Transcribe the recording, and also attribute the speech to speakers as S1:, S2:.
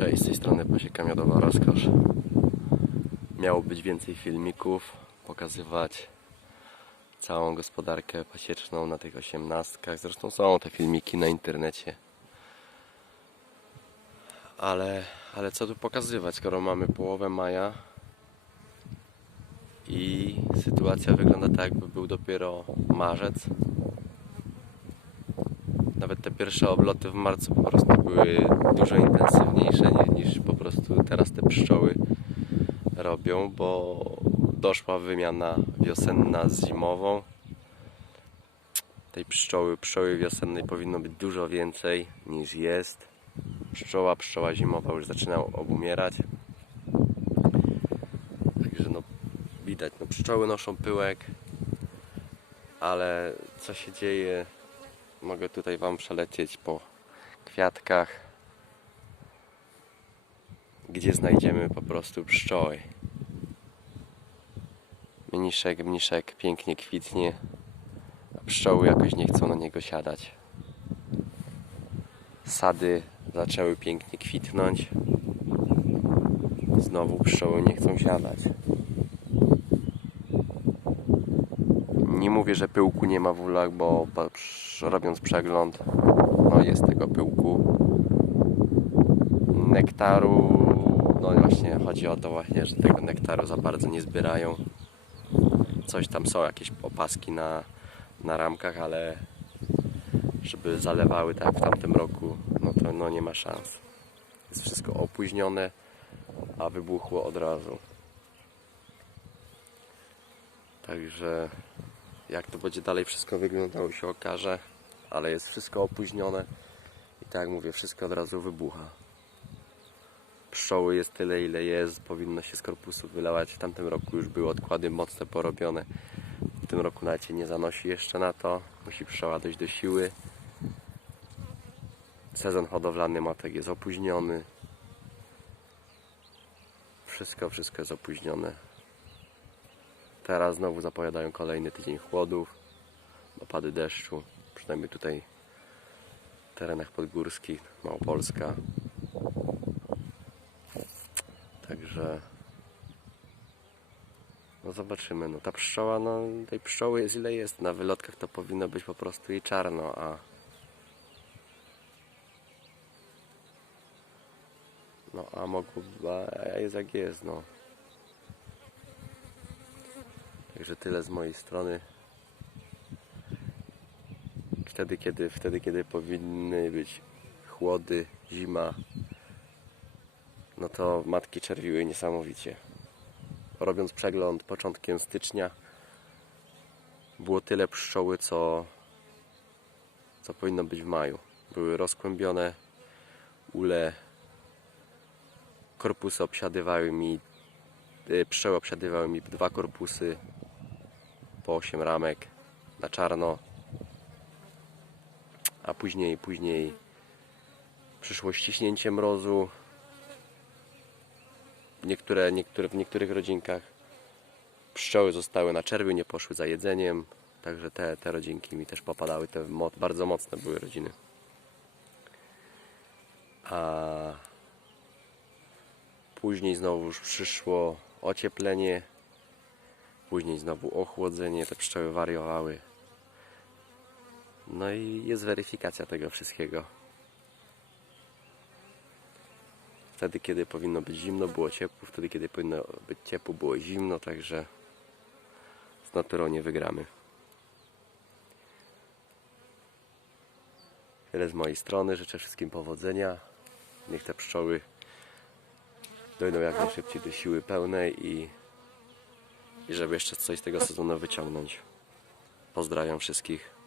S1: Cześć, z tej strony Pasieka Miodowa Rozkosz. Miało być więcej filmików, pokazywać całą gospodarkę pasieczną na tych osiemnastkach. Zresztą są te filmiki na internecie. Ale, ale co tu pokazywać, skoro mamy połowę maja i sytuacja wygląda tak, jakby był dopiero marzec. Nawet te pierwsze obloty w marcu po prostu były dużo intensywniejsze niż, po prostu teraz te pszczoły robią, bo doszła wymiana wiosenna z zimową. Tej pszczoły, pszczoły wiosennej powinno być dużo więcej niż jest. Pszczoła, pszczoła zimowa już zaczyna obumierać. Także no widać, no pszczoły noszą pyłek, ale co się dzieje Mogę tutaj Wam przelecieć po kwiatkach, gdzie znajdziemy po prostu pszczoły. Mniszek, mniszek pięknie kwitnie, a pszczoły jakoś nie chcą na niego siadać. Sady zaczęły pięknie kwitnąć. Znowu pszczoły nie chcą siadać. Nie mówię, że pyłku nie ma w ulach, bo robiąc przegląd, no jest tego pyłku. Nektaru, no właśnie chodzi o to właśnie, że tego nektaru za bardzo nie zbierają. Coś tam są, jakieś opaski na, na ramkach, ale żeby zalewały tak jak w tamtym roku, no to no nie ma szans. Jest wszystko opóźnione, a wybuchło od razu. Także jak to będzie dalej wszystko wyglądało się okaże, ale jest wszystko opóźnione i tak jak mówię, wszystko od razu wybucha. Pszczoły jest tyle ile jest, powinno się z korpusu wylewać. W tamtym roku już były odkłady mocne porobione. W tym roku nawet się nie zanosi jeszcze na to. Musi pszczoła dojść do siły. Sezon hodowlany matek jest opóźniony. Wszystko, wszystko jest opóźnione. Teraz znowu zapowiadają kolejny tydzień chłodów, opady deszczu, przynajmniej tutaj w terenach podgórskich, Małopolska. Także no zobaczymy. No ta pszczoła, no tej pszczoły jest ile jest. Na wylotkach to powinno być po prostu i czarno, a no a mogło, a jest jak jest, no. Także tyle z mojej strony. Wtedy kiedy, wtedy, kiedy powinny być chłody, zima, no to matki czerwiły niesamowicie. Robiąc przegląd początkiem stycznia, było tyle pszczoły, co, co powinno być w maju. Były rozkłębione ule, korpusy obsiadywały mi, y, pszczoły obsiadywały mi dwa korpusy, po 8 ramek na czarno. A później, później przyszło ściśnięcie mrozu. Niektóre, niektóre, w niektórych rodzinkach pszczoły zostały na czerwiu, nie poszły za jedzeniem. Także te, te rodzinki mi też popadały. Te mo- bardzo mocne były rodziny. A później znowu już przyszło ocieplenie. Później znowu ochłodzenie, te pszczoły wariowały. No i jest weryfikacja tego wszystkiego. Wtedy, kiedy powinno być zimno, było ciepło. Wtedy, kiedy powinno być ciepło, było zimno. Także z naturą nie wygramy. Tyle z mojej strony. Życzę wszystkim powodzenia. Niech te pszczoły dojdą jak najszybciej do siły pełnej i i żeby jeszcze coś z tego sezonu wyciągnąć. Pozdrawiam wszystkich.